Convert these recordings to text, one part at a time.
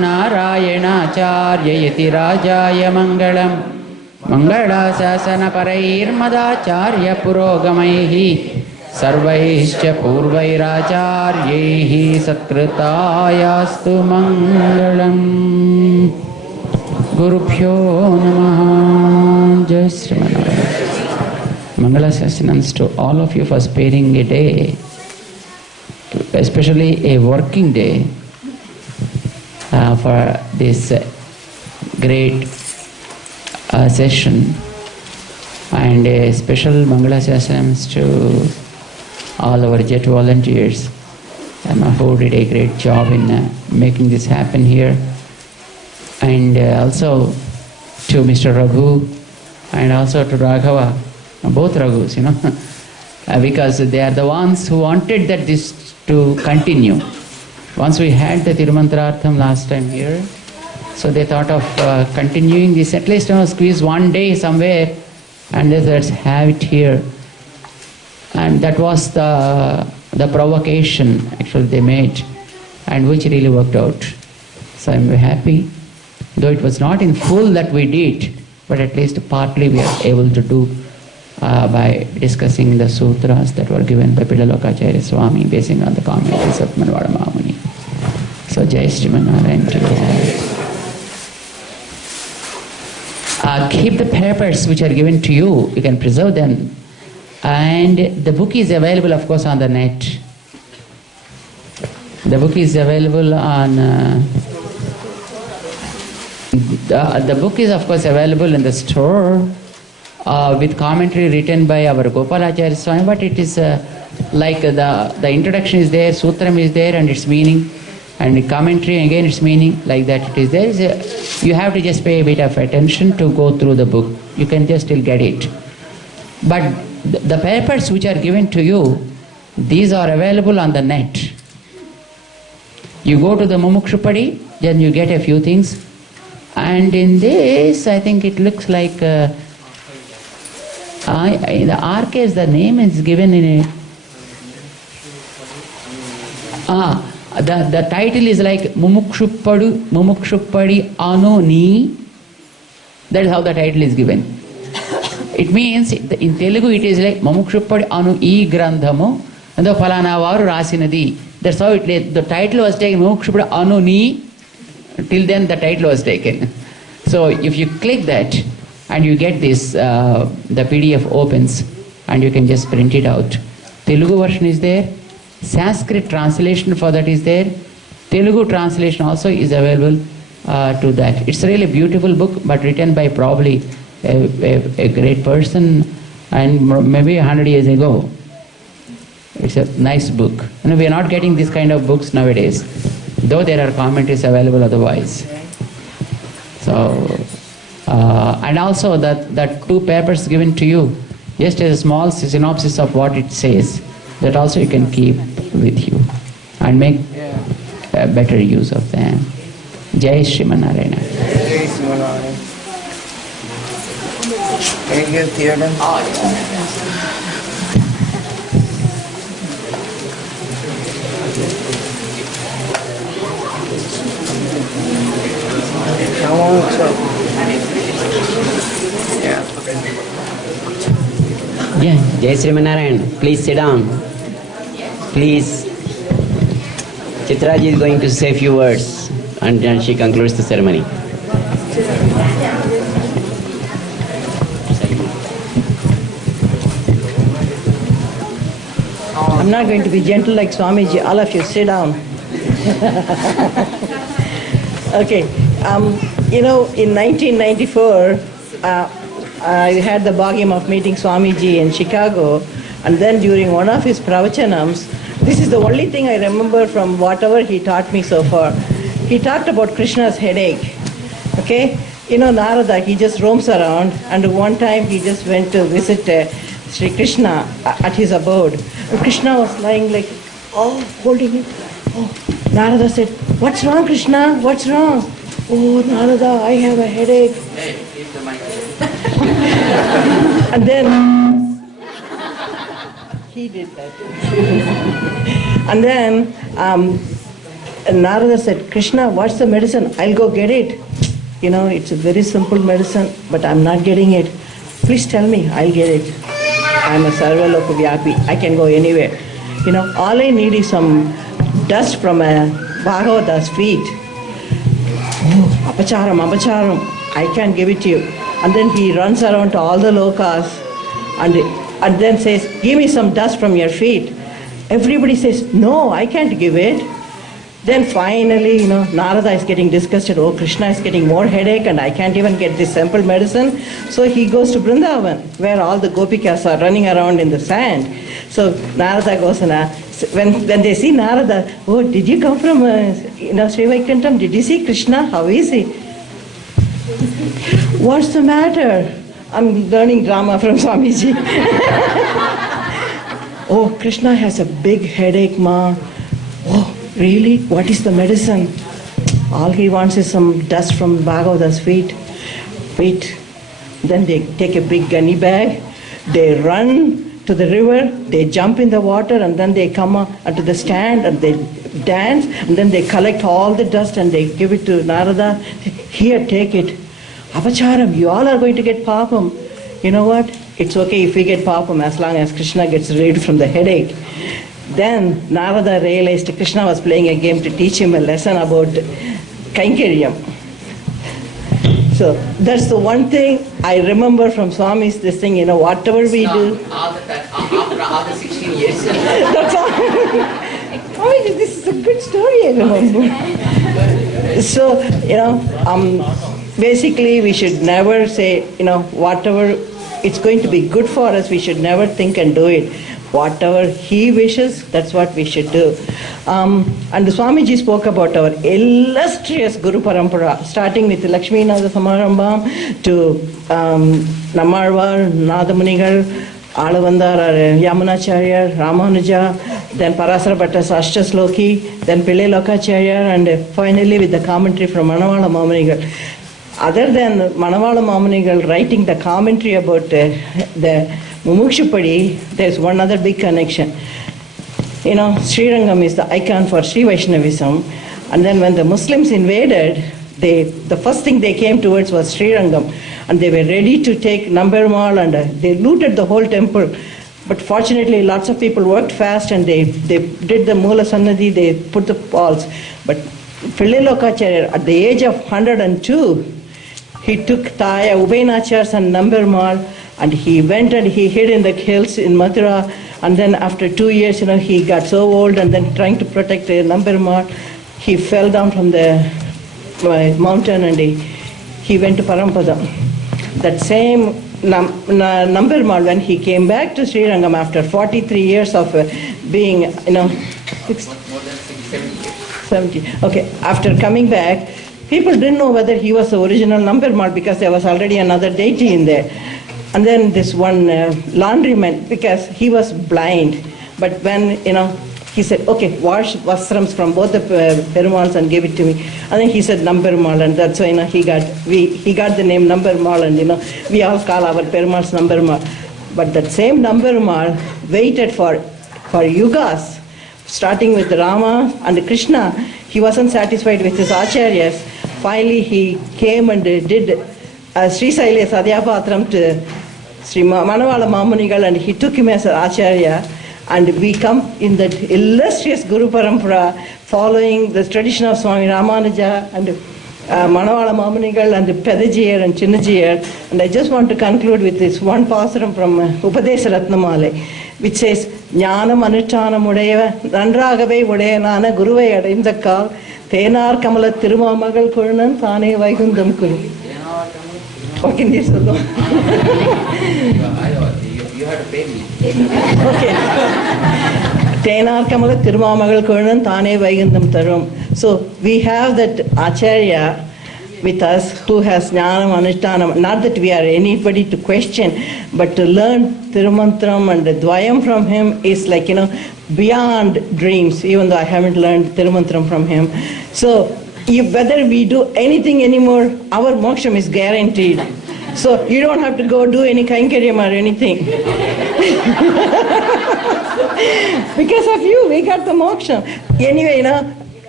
नारायणाचार्य यतिराजाय मङ्गलम् मङ्गलाशासनपरैर्मदाचार्य पुरोगमैः सर्वैश्च पूर्वैराचार्यैः सत्कृतायास्तु मङ्गलम्. गुरुभ्यो नमः. जय Sriman Narayana. Mangalashasanams to all of you for sparing a day, especially a working day, for this great session, and a special Mangalashasanams to all our JET volunteers who did a great job in making this happen here, and also to Mr. Raghu and also to Raghava, both Raghus, because they are the ones who wanted that this to continue. Once we had the Tirumantrartham last time here, so they thought of continuing this, at least squeeze one day somewhere and let's have it here. And that was the provocation actually they made, and which really worked out. So I'm very happy, though it was not in full that we did, but at least partly we are able to do by discussing the sutras that were given by Pidalokacharya Swami basing on the commentaries of Manvada Mahamuni. So Jai Shri Mannarayan to you all. Keep the papers which are given to you, you can preserve them, and the book is available of course on the net. The book is available on the book is of course available in the store with commentary written by our Gopalacharya Swami, but it is like the introduction is there, sutram is there and its meaning, and the commentary again its meaning, like that it is there. You have to just pay a bit of attention to go through the book. You can just still get it. But the papers which are given to you, these are available on the net. You go to the Mumukshupadi, then you get a few things, and in this I think it looks like in the archives the name is given in it. The title is like Mumukshupadi Anu Ni. That is how the title is given. It means in Telugu it is like Mumukshupadi Anu E Grandhamu and the Falana Varu Rasinadi. That's how the title was taken, Mumukshupadi Anu Ni. Till then the title was taken. So if you click that and you get this, the PDF opens and you can just print it out. Telugu version is there, Sanskrit translation for that is there, Telugu translation also is available to that. It's a really beautiful book, but written by probably a great person and maybe 100 years ago. It's a nice book. We are not getting this kind of books nowadays, though there are commentaries available otherwise. So and also that two papers given to you, just as a small synopsis of what it says, that also you can keep with you and make better use of them. Jai Shri Mannarayan. Jai Shri Mannarayan. Can you give theater? How long so? Yeah, Jai Shri Mannarayan. Please sit down. Please. Chitraji is going to say a few words and then she concludes the ceremony. I'm not going to be gentle like Swamiji. All of you sit down. Okay. In 1994, I had the bhagyam of meeting Swamiji in Chicago, and then during one of his pravachanams, this is the only thing I remember from whatever he taught me so far. He talked about Krishna's headache. Okay? Narada, he just roams around, and one time he just went to visit Sri Krishna at his abode. And Krishna was lying like, holding it. Narada said, "What's wrong, Krishna? What's wrong?" "Oh, Narada, I have a headache." Hey, keep the mic. And then he did that. And then And Narada said, Krishna, what's the medicine? I'll go get it. It's a very simple medicine, but I'm not getting it. Please tell me, I'll get it. I'm a sarvaloka vyapi. I can go anywhere. All I need is some dust from a Bhagavata's feet. Oh, apacharam, I can't give it to you. And then he runs around to all the lokas and then says, give me some dust from your feet. Everybody says, no, I can't give it. Then finally, Narada is getting disgusted. Oh, Krishna is getting more headache and I can't even get this simple medicine. So he goes to Vrindavan, where all the gopikas are running around in the sand. So Narada goes and when they see Narada, oh, did you come from Sri Vaikuntham? Did you see Krishna? How is he? What's the matter? I'm learning drama from Swamiji. Oh, Krishna has a big headache, ma. Oh, really? What is the medicine? All he wants is some dust from Bhagavata's feet. Wait. Then they take a big gunny bag. They run to the river. They jump in the water and then they come up to the stand and they dance. And then they collect all the dust and they give it to Narada. Here, take it. Apacharam, you all are going to get papam. You know what? It's okay if we get papam as long as Krishna gets rid from the headache. Then Narada realized Krishna was playing a game to teach him a lesson about Kainkaryam. So that's the one thing I remember from Swami's this thing, whatever we do. After all the 16 years. That's all. Oh, this is a good story, I remember. So, basically we should never say, whatever it's going to be good for us, we should never think and do it. Whatever he wishes, that's what we should do. And Swamiji spoke about our illustrious Guru Parampara, starting with Lakshmi Nada Samarambam to Namarvar, Nadamunigal, Alavandar, Yamunacharya, Ramanuja, then Parasara Bhatta's Ashtasloki, then Pillai Lokacharya, and finally with the commentary from Manavala Mamunigal. Other than Manavala Mamunigal writing the commentary about the Mumukshupadi, there's one other big connection. Sri Rangam is the icon for Sri Vaishnavism, and then when the Muslims invaded, the first thing they came towards was Sri Rangam, and they were ready to take Nambermal and they looted the whole temple. But fortunately, lots of people worked fast and they did the Mula Sannadhi, they put the walls. But Pillai Lokacharya, at the age of 102, he took Taya, Ubainachars and Nambermal, and he went and he hid in the hills in Mathura. And then after 2 years, he got so old, and then trying to protect the Nambermal, he fell down from the mountain and he went to Parampadam. That same Nambermal, when he came back to Sri Rangam after 43 years of being, More than 70 years. 70. Okay, after coming back, people didn't know whether he was the original Nambermal because there was already another deity in there. And then this one laundryman, because he was blind, but when, he said, okay, wash vastrams from both the Perumals and give it to me. And then he said Nambermal, and that's why he got the name Nambermal, and we all call our Perumals Nambermal. But that same Nambermal waited for yugas, starting with Rama and Krishna. He wasn't satisfied with his acharyas. Finally, he came and did Sri Saile Sadhyapatram to Sri Manavala Mamunigal, and he took him as an acharya. And we come in that illustrious Guru Parampara, following the tradition of Swami Ramanuja and Manavala Mamunigal and Jeeyar and Chinna Jeeyar. And I just want to conclude with this one pasaram from Upadesa Ratnamale, which says, Jnanam Anuttanam Udaya, Nandragave Udayanana Guruvai Adaindakal, Thenar Kamala Tirumamagal Kurunan, Thane Vaikundam Kuru. What can you say? You have to pay me. Okay. Tenar Kamala Tirumamagal Kurunan, Thane Vaikundam Tarum. So we have that acharya with us who has Jnanam Anushthanam. Not that we are anybody to question, but to learn Tirumantram and Dwayam from him is like, beyond dreams, even though I haven't learned Tirumantram from him. So whether we do anything anymore, our moksham is guaranteed. So you don't have to go do any kainkaryam or anything. Because of you, we got the moksha. Anyway,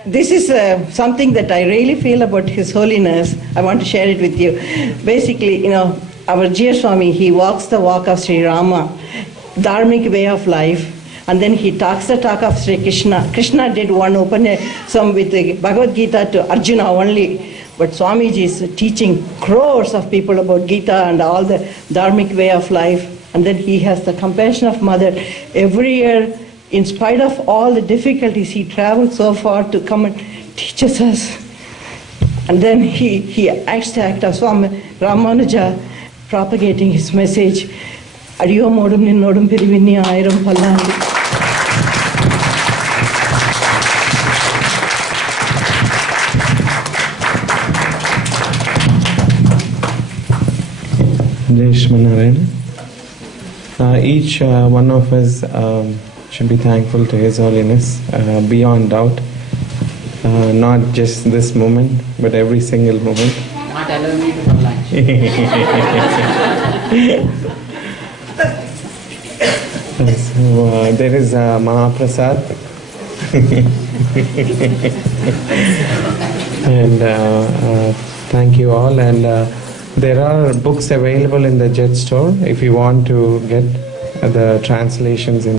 this is something that I really feel about His Holiness. I want to share it with you. Basically, our Jeeyar Swami, he walks the walk of Sri Rama, dharmic way of life, and then he talks the talk of Sri Krishna. Krishna did one some with the Bhagavad Gita to Arjuna only, but Swamiji is teaching crores of people about Gita and all the dharmic way of life. And then he has the compassion of mother. Every year, in spite of all the difficulties, he traveled so far to come and teaches us. And then he acts the act of Swami Ramanuja, propagating his message. Adiyo modum ninnodum pirivinni ayiram pallandi. Jai Shmanarayana. Each one of us should be thankful to His Holiness beyond doubt. Not just this moment, but every single moment. Not allow me to have lunch. So there is Mahaprasad. And thank you all. And there are books available in the Jet store if you want to get the translations in